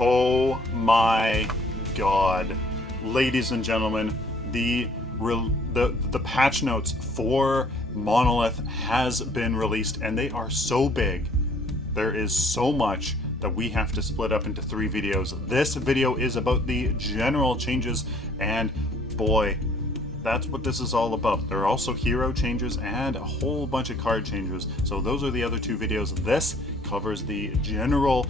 Oh my god. Ladies and gentlemen, the patch notes for Monolith has been released, and they are so big. There is so much that we have to split up into 3 videos. This video is about the general changes, and boy, that's what this is all about. There are also hero changes and a whole bunch of card changes. So those are the other 2 videos. This covers the general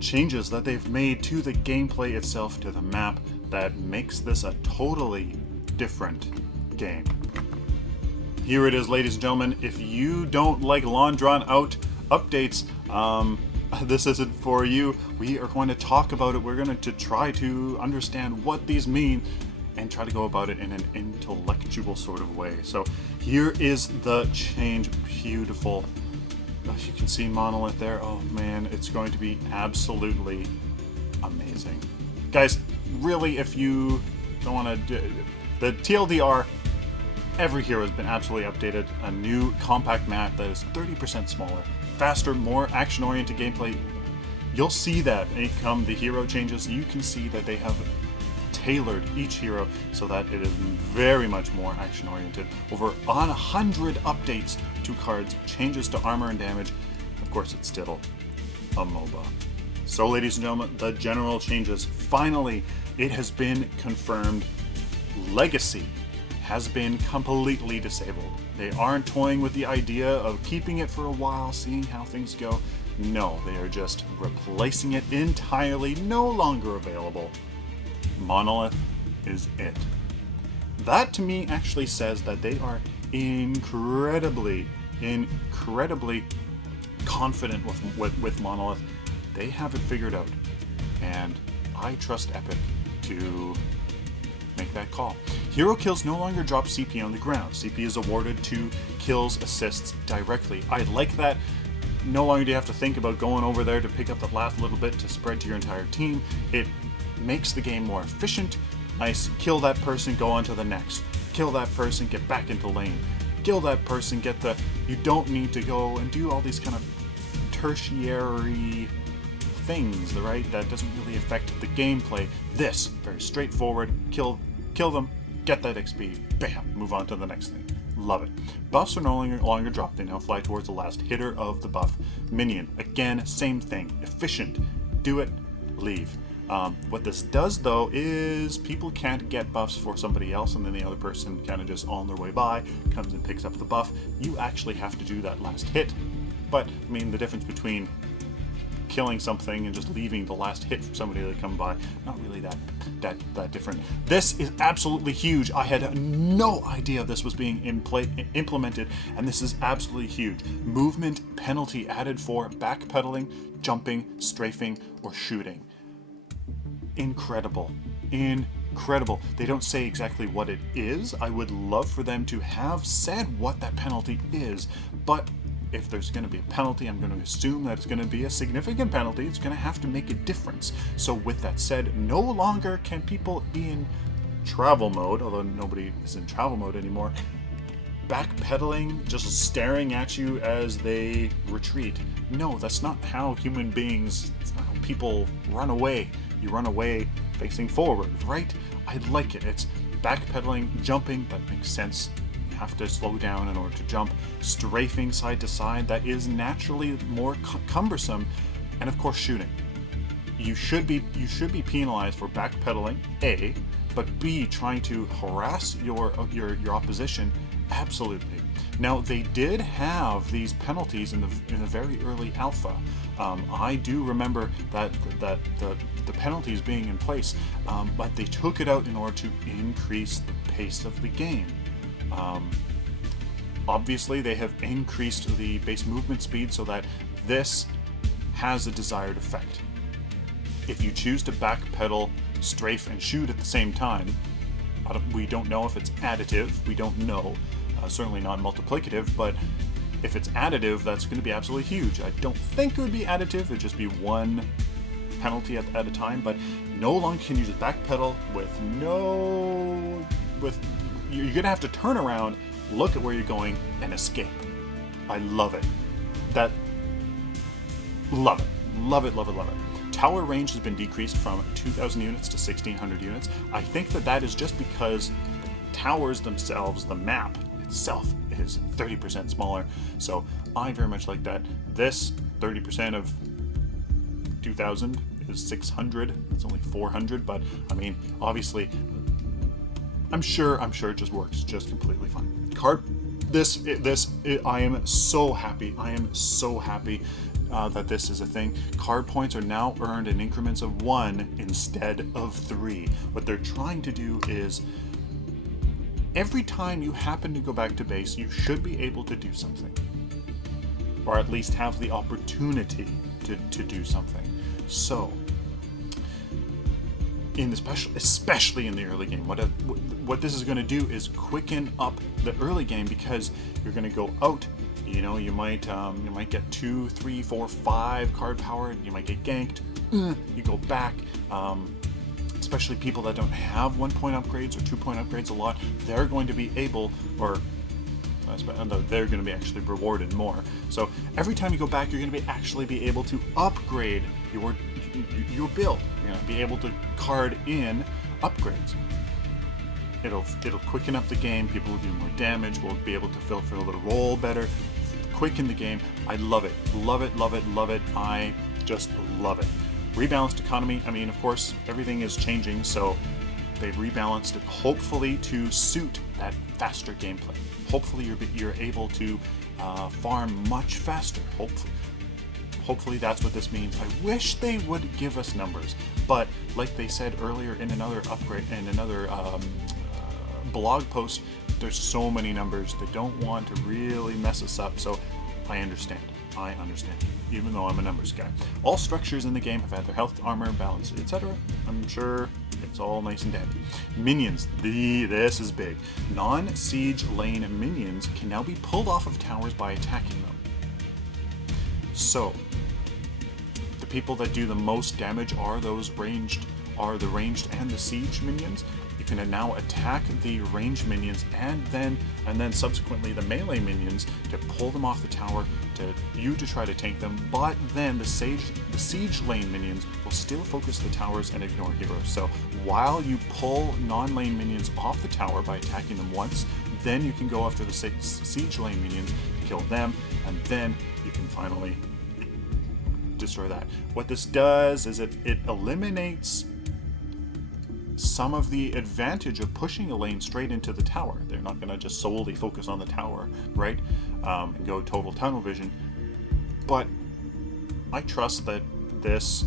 changes that they've made to the gameplay itself, to the map, that makes this a totally different game. Here it is, ladies and gentlemen. If you don't like long drawn out updates, this isn't for you. We are going to talk about it. We're going to try to understand what these mean and try to go about it in an intellectual sort of way. So here is the change. Beautiful. You can see Monolith there. Oh man, it's going to be absolutely amazing. Guys, really, if you don't want to do the TLDR, every hero has been absolutely updated. A new compact map that is 30% smaller, faster, more action-oriented gameplay. You'll see that come the hero changes. You can see that they have tailored each hero so that it is very much more action-oriented. Over 100 updates to cards, changes to armor and damage. Of course, it's still a MOBA. So, ladies and gentlemen, the general changes. Finally, it has been confirmed. Legacy has been completely disabled. They aren't toying with the idea of keeping it for a while, seeing how things go. No, they are just replacing it entirely, no longer available. Monolith is it. That to me actually says that they are incredibly confident with Monolith. They have it figured out, and I trust Epic to make that call. Hero kills no longer drop CP on the ground. CP is awarded to kills assists directly. I like that. No longer do you have to think about going over there to pick up the last little bit to spread to your entire team. It makes the game more efficient. Nice, kill that person, go on to the next. Kill that person, get back into lane. Kill that person, get the... You don't need to go and do all these kind of tertiary things, right? That doesn't really affect the gameplay. This, very straightforward, kill them, get that XP, bam, move on to the next thing. Love it. Buffs are no longer dropped, they now fly towards the last hitter of the buff. Minion, again, same thing, efficient, do it, leave. What this does though is people can't get buffs for somebody else and then the other person kind of just on their way by comes and picks up the buff. You actually have to do that last hit. But I mean, the difference between killing something and just leaving the last hit for somebody to come by, not really that different. This is absolutely huge. I had no idea this was being implemented, and this is absolutely huge. Movement penalty added for backpedaling, jumping, strafing, or shooting. Incredible. Incredible. They don't say exactly what it is. I would love for them to have said what that penalty is, but if there's going to be a penalty, I'm going to assume that it's going to be a significant penalty. It's going to have to make a difference. So with that said, no longer can people in travel mode, although nobody is in travel mode anymore, backpedaling, just staring at you as they retreat. No, that's not how human beings, it's not how people run away. You run away facing forward, right? I like it. It's backpedaling, jumping, that makes sense. Have to slow down in order to jump. Strafing side to side, that is naturally more cumbersome. And of course, shooting. You should be penalized for backpedaling, A, but B, trying to harass your opposition. Absolutely. Now, they did have these penalties in the very early alpha. I do remember that the penalties being in place, but they took it out in order to increase the pace of the game. Obviously, they have increased the base movement speed so that this has a desired effect. If you choose to backpedal, strafe, and shoot at the same time, we don't know if it's additive, we don't know, certainly not multiplicative, but if it's additive, that's going to be absolutely huge. I don't think it would be additive, it would just be one penalty at a time, but no longer can you just backpedal you're gonna have to turn around, look at where you're going, and escape. I love it. Love it. Tower range has been decreased from 2,000 units to 1,600 units. I think that is just because the towers themselves, the map itself, is 30% smaller. So I very much like that. This 30% of 2,000 is 600. It's only 400, but I mean, obviously, I'm sure it just works just completely fine. I am so happy. I am so happy that this is a thing. Card points are now earned in increments of 1 instead of 3. What they're trying to do is, every time you happen to go back to base, you should be able to do something, or at least have the opportunity to do something. So, especially in the early game, what this is going to do is quicken up the early game, because you're going to go out. You know, you might get 2, 3, 4, 5 card power. You might get ganked. You go back. Especially people that don't have 1-point upgrades or 2-point upgrades a lot, they're going to be able, they're going to be actually rewarded more. So every time you go back, you're going to actually be able to upgrade your build. You're going to be able to card in upgrades. It'll quicken up the game. People will do more damage. We'll be able to fulfill the role better. Quicken the game. I love it. Love it. Love it. Love it. I just love it. Rebalanced economy. I mean, of course, everything is changing, so they've rebalanced it, hopefully to suit that faster gameplay. Hopefully, you're able to farm much faster. Hopefully, that's what this means. I wish they would give us numbers, but like they said earlier in another blog post, there's so many numbers. They don't want to really mess us up, so I understand, even though I'm a numbers guy. All structures in the game have had their health, armor, balance, etc. I'm sure it's all nice and dandy. Minions, this is big. Non-siege lane minions can now be pulled off of towers by attacking them. So, the people that do the most damage are the ranged and the siege minions. You can now attack the ranged minions and then subsequently the melee minions to pull them off the tower to try to tank them, but then the siege lane minions will still focus the towers and ignore heroes. So while you pull non-lane minions off the tower by attacking them once, then you can go after the siege lane minions, kill them, and then you can finally destroy that. What this does is it eliminates some of the advantage of pushing a lane straight into the tower. They're not going to just solely focus on the tower, right? And go total tunnel vision. But I trust that this,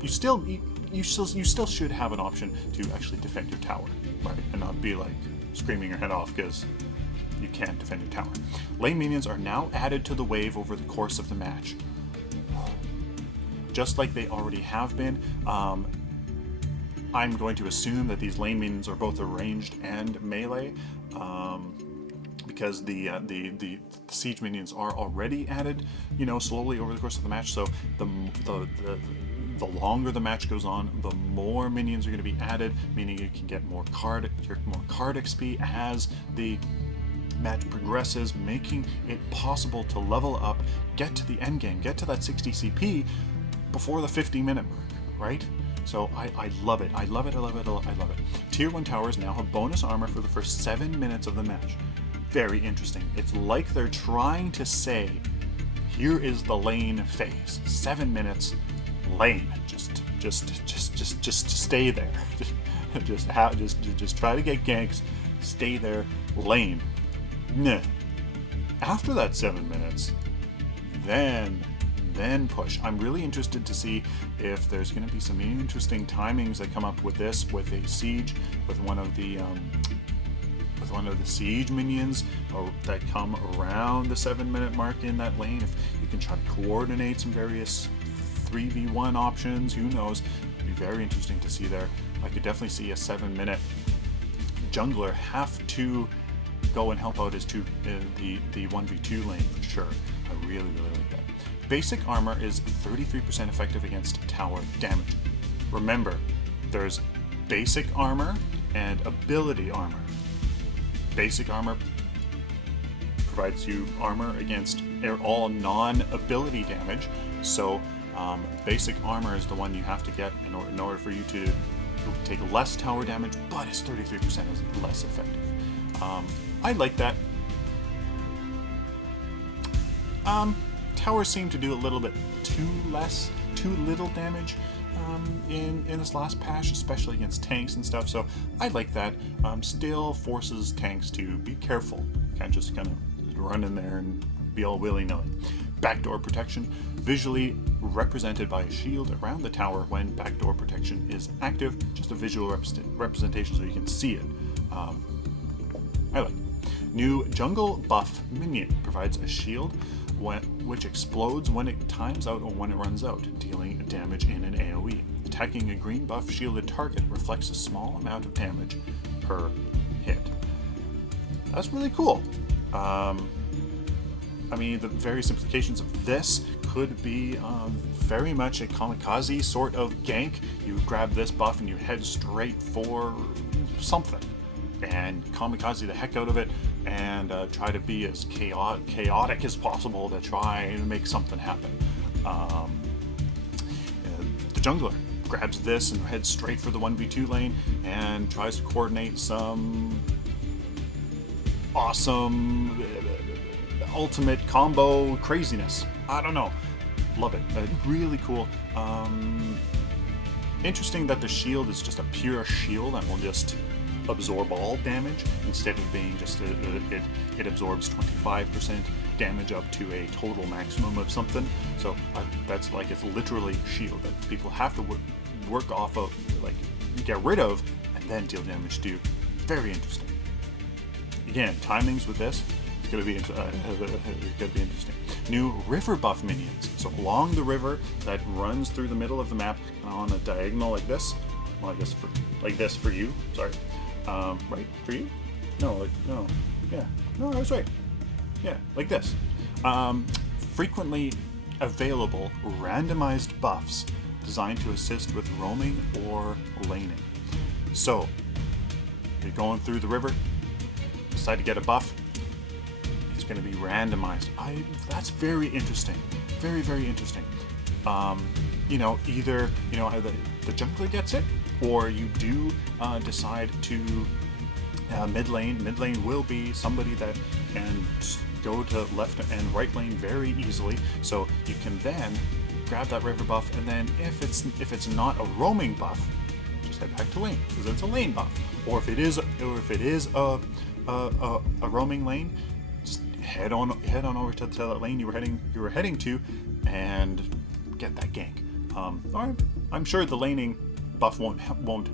you still should have an option to actually defend your tower, right? And not be like screaming your head off because you can't defend your tower. Lane minions are now added to the wave over the course of the match, just like they already have been. I'm going to assume that these lane minions are both ranged and melee, because the siege minions are already added, slowly over the course of the match. So the longer the match goes on, the more minions are going to be added, meaning you can get more card XP as the match progresses, making it possible to level up, get to the end game, get to that 60 CP before the 50-minute mark, right? So I love it. I love it. I love it. I love it. Tier 1 towers now have bonus armor for the first 7 minutes of the match. Very interesting. It's like they're trying to say, here is the lane phase. 7 minutes, lane. Just stay there. just try to get ganks. Stay there, lane. Nah. After that 7 minutes, then push. I'm really interested to see if there's going to be some interesting timings that come up with this, with a siege, with one of the siege minions that come around the 7-minute mark in that lane. If you can try to coordinate some various 3v1 options, who knows? It'd be very interesting to see there. I could definitely see a 7-minute jungler have to go and help out the 1v2 lane for sure. I really like that. Basic armor is 33% effective against tower damage. Remember, there's basic armor and ability armor. Basic armor provides you armor against all non-ability damage, so Basic armor is the one you have to get in order for you to take less tower damage, but it's 33% is less effective. I like that. Towers seem to do a little bit too little damage in this last patch, especially against tanks and stuff, so I like that. Still forces tanks to be careful. Can't just kind of run in there and be all willy-nilly. Backdoor protection, visually represented by a shield around the tower when backdoor protection is active. Just a visual representation so you can see it. I like it. New jungle buff Minion provides a shield which explodes when it times out or when it runs out, dealing damage in an AoE. Attacking a green buff shielded target reflects a small amount of damage per hit. That's really cool. I mean, the various implications of this could be very much a kamikaze sort of gank. You grab this buff and you head straight for something and kamikaze the heck out of it and try to be as chaotic as possible to try and make something happen. The jungler grabs this and heads straight for the 1v2 lane and tries to coordinate some awesome ultimate combo craziness. I don't know. Love it. Really cool. Interesting that the shield is just a pure shield that will just absorb all damage instead of being just it absorbs 25% damage up to a total maximum of something. So that's like, it's literally shield that people have to work off of, like get rid of, and then deal damage to. Very interesting. Again, timings with this, it's gonna be interesting. New river buff minions. So along the river that runs through the middle of the map on a diagonal like this. Well, I guess like this for you. Sorry. Right for you? No, no. Yeah. No, I was right. Yeah, like this. Frequently available randomized buffs designed to assist with roaming or laning. So, you're going through the river, decide to get a buff, it's going to be randomized. That's very interesting. Very, very interesting. You know, either, you know, the jungler gets it, or you do decide to mid lane. Mid lane will be somebody that can go to left and right lane very easily. So you can then grab that river buff, and then if it's not a roaming buff, just head back to lane because it's a lane buff. Or if it is a roaming lane, just head on over to that lane you were heading to, and get that gank. I'm sure the laning buff won't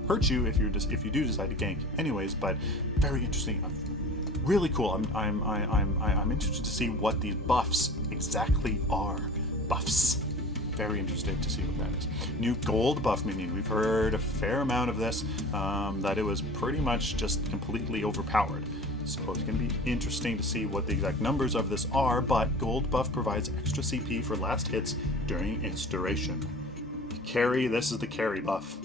hurt you if you do decide to gank anyways, but very interesting, really cool. I'm interested to see what these buffs exactly are. Buffs. Very interested to see what that is. New gold buff minion. We've heard a fair amount of this, that it was pretty much just completely overpowered. So it's going to be interesting to see what the exact numbers of this are, but gold buff provides extra CP for last hits during its duration. Carry, this is the carry buff.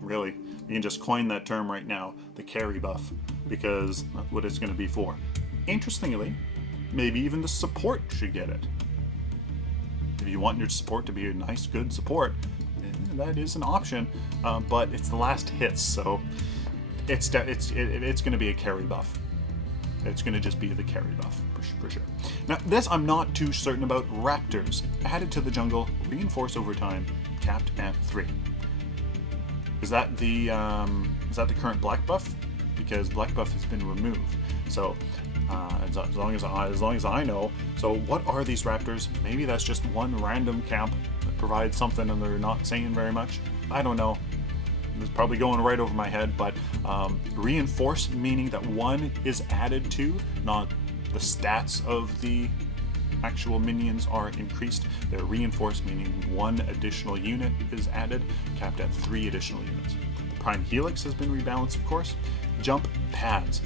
Really, you can just coin that term right now, the carry buff, because that's what it's going to be for. Interestingly, maybe even the support should get it. If you want your support to be a nice, good support, that is an option, but it's the last hits, so it's going to be a carry buff. It's going to just be the carry buff, for sure. Now, this I'm not too certain about. Raptors, added to the jungle, reinforce over time, capped at 3. Is that the current black buff? Because black buff has been removed. So as long as I know. So what are these raptors? Maybe that's just one random camp that provides something and they're not saying very much. I don't know. It's probably going right over my head, but reinforce meaning that one is added to, not the stats of the actual minions are increased. They're reinforced meaning one additional unit is added, capped at 3 additional units. The prime helix has been rebalanced, of course. Jump pads.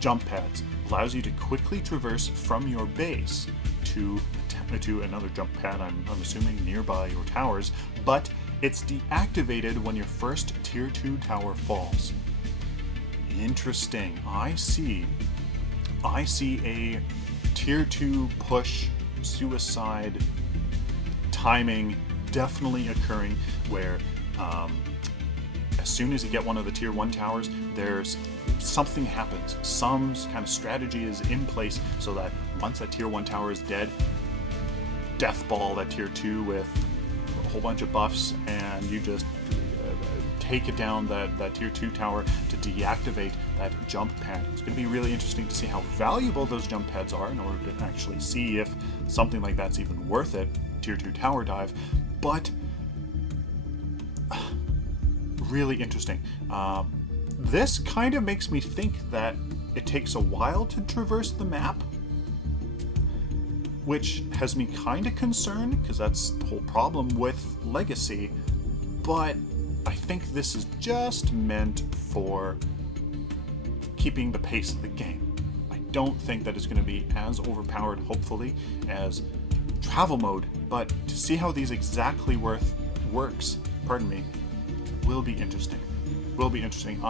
Jump pads allows you to quickly traverse from your base to another jump pad, I'm assuming nearby your towers, but it's deactivated when your first tier 2 tower falls. Interesting. I see a tier 2 push suicide timing definitely occurring where as soon as you get one of the tier 1 towers, there's something happens. Some kind of strategy is in place so that once that tier 1 tower is dead, death ball that tier 2 with a whole bunch of buffs, and you just take it down that tier 2 tower to deactivate that jump pad. It's going to be really interesting to see how valuable those jump pads are in order to actually see if something like that's even worth it, tier 2 tower dive. But really interesting. This kind of makes me think that it takes a while to traverse the map, which has me kind of concerned because that's the whole problem with Legacy. But I think this is just meant for keeping the pace of the game. I don't think that it's going to be as overpowered, hopefully, as travel mode, but to see how these exactly works, will be interesting.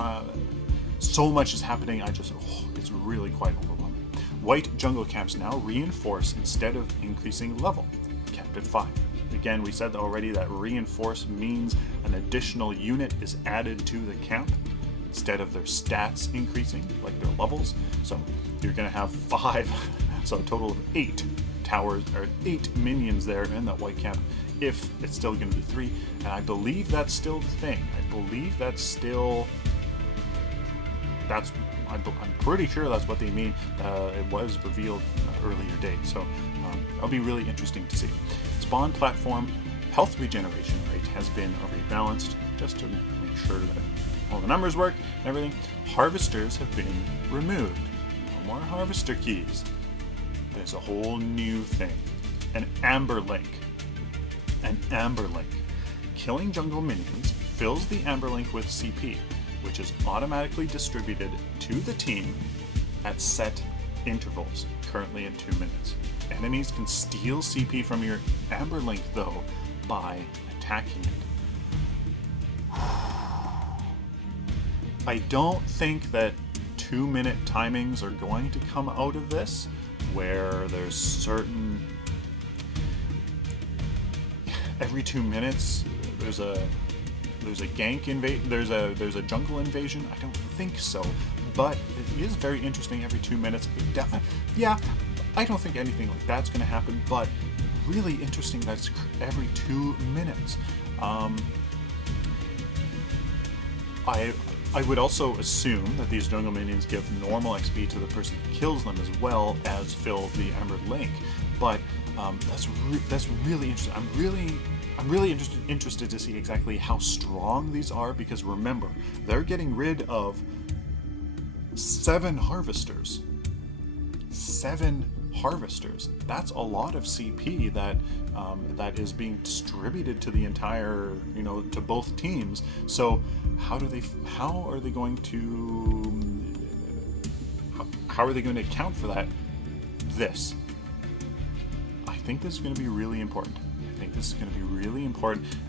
So much is happening, it's really quite overwhelming. White jungle camps now reinforce instead of increasing level, capped at 5. Again, we said already that reinforce means an additional unit is added to the camp instead of their stats increasing, like their levels. So you're going to have 5, so a total of 8 towers, or 8 minions there in that white camp, if it's still going to be 3. And I believe that's still the thing. I'm pretty sure that's what they mean. It was revealed earlier date, so it'll be really interesting to see. Spawn platform health regeneration rate has been rebalanced just to make sure that all the numbers work and everything. Harvesters have been removed. No more harvester keys. There's a whole new thing. An amber link. Killing jungle minions fills the amber link with CP, which is automatically distributed to the team at set intervals, currently at 2 minutes. Enemies can steal CP from your amber link, though, by attacking it. I don't think that 2-minute timings are going to come out of this, where there's certain... every 2 minutes there's a gank invade, there's a jungle invasion. I don't think so, but it is very interesting every 2 minutes. Yeah, I don't think anything like that's going to happen, but really interesting that it's every 2 minutes. I would also assume that these jungle minions give normal XP to the person who kills them as well as fill the Amber Link, but that's really interesting. I'm really interested to see exactly how strong these are, because remember, they're getting rid of 7 harvesters. 7 harvesters. That's a lot of CP that that is being distributed to the entire, to both teams. So how are they going to account for that? I think this is going to be really important. And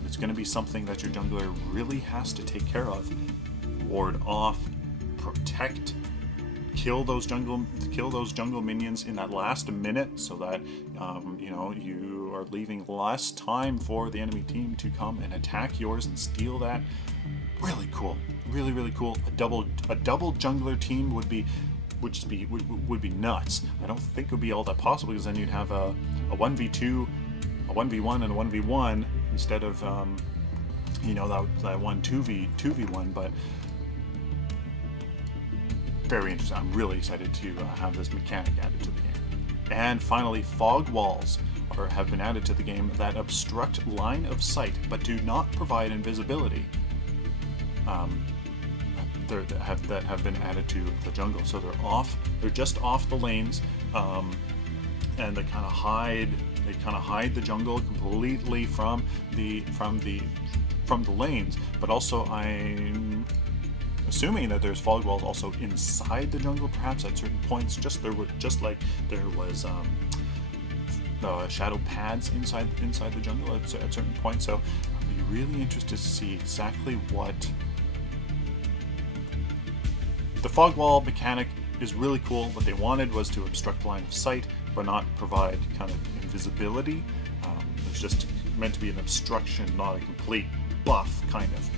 it's going to be something that your jungler really has to take care of. Ward off, protect, kill those jungle minions in that last minute, so that you are leaving less time for the enemy team to come and attack yours and steal that. Really cool, really cool. A double jungler team would be nuts. I don't think it would be all that possible, because then you'd have a 1v2, a 1v1, and a 1v1 instead of that one 2v1. But very interesting. I'm really excited to have this mechanic added to the game. And finally, fog walls have been added to the game that obstruct line of sight but do not provide invisibility. That have been added to the jungle, so they're just off the lanes, and they kind of hide the jungle completely from the lanes. But also, I'm assuming that there's fog walls also inside the jungle, perhaps at certain points. Just like there was shadow pads inside the jungle at certain points. So I'll be really interested to see exactly what. The fog wall mechanic is really cool. What they wanted was to obstruct line of sight, but not provide kind of invisibility. It's just meant to be an obstruction, not a complete buff, kind of.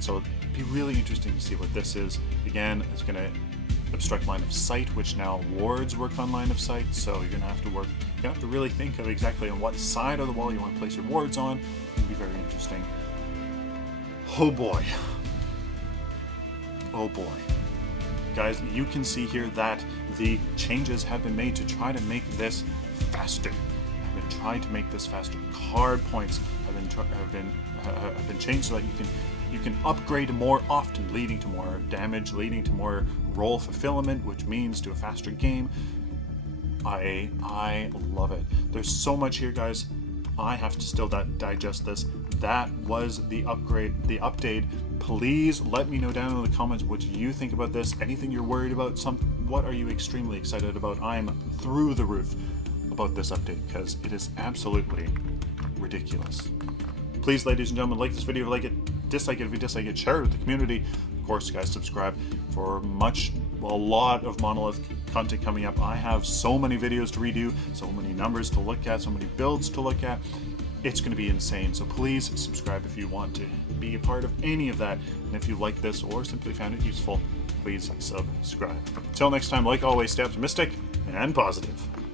So it'd be really interesting to see what this is. Again, it's going to obstruct line of sight, which now wards work on line of sight, so you're going to have to work, you're going to have to really think of exactly on what side of the wall you want to place your wards on. It'll be very interesting. Oh boy. Oh boy. Guys, you can see here that the changes have been made to try to make this faster. I've been trying to make this faster. Card points have been changed so that you can upgrade more often, leading to more damage, leading to more roll fulfillment, which means to a faster game. I love it. There's so much here, guys. I have to still digest this. That was the upgrade, the update. Please let me know down in the comments what you think about this. Anything you're worried about? What are you extremely excited about? I'm through the roof about this update because it is absolutely ridiculous. Please, ladies and gentlemen, like this video if you like it, dislike it if you dislike it, share it with the community. Of course, guys, subscribe for a lot of Monolith content coming up. I have so many videos to redo, so many numbers to look at, so many builds to look at. It's going to be insane. So please subscribe if you want to be a part of any of that. And if you like this or simply found it useful, please subscribe. Until next time, like always, stay optimistic and positive.